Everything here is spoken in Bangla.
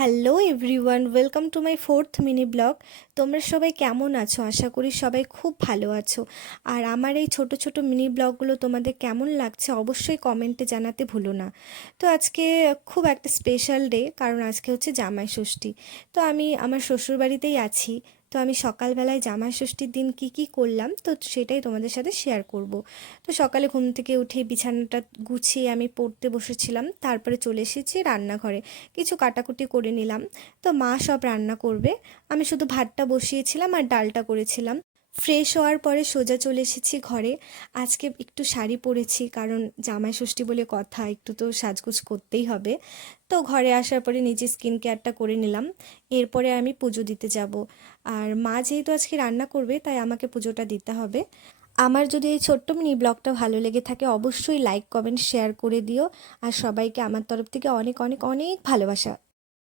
Hello everyone, welcome to my fourth mini blog. তোমরা সবাই কেমন আছো? আশা করি সবাই খুব ভালো আছো। আর আমার এই ছোট ছোট মিনি ব্লগগুলো তোমাদের কেমন লাগছে অবশ্যই কমেন্টে জানাতে ভুলো না। তো আজকে খুব একটা স্পেশাল ডে, কারণ আজকে হচ্ছে জামাই ষষ্ঠী। তো আমি আমার শ্বশুরবাড়িতেই আছি। তো আমি সকালবেলায় জামাই ষষ্ঠীর দিন কি কি করলাম তো সেটাই তোমাদের সাথে শেয়ার করব। তো সকালে ঘুম থেকে উঠে বিছানাটা গুছিয়ে আমি পড়তে বসেছিলাম, তারপরে চলে এসেছি রান্নাঘরে। কিছু কাটাকুটি করে নিলাম। তো মা সব রান্না করবে, আমি শুধু ভাতটা বসিয়েছিলাম আর ডালটা করেছিলাম। ফ্রেশ হওয়ার পরে সোজা চলে এসেছি ঘরে। আজকে একটু শাড়ি পরেছি, কারণ জামাই ষষ্ঠী বলে কথা, একটু তো সাজগোজ করতেই হবে। তো ঘরে আসার পরে নিজে স্কিন কেয়ারটা করে নিলাম। এরপরে আমি পুজো দিতে যাব। আর মা যেহেতু আজকে রান্না করবে তাই আমাকে পুজোটা দিতে হবে। আমার যদি এই ছোট্ট মিনি ব্লগটা ভালো লেগে থাকে অবশ্যই লাইক কমেন্ট শেয়ার করে দিও। আর সবাইকে আমার তরফ থেকে অনেক অনেক অনেক ভালোবাসা।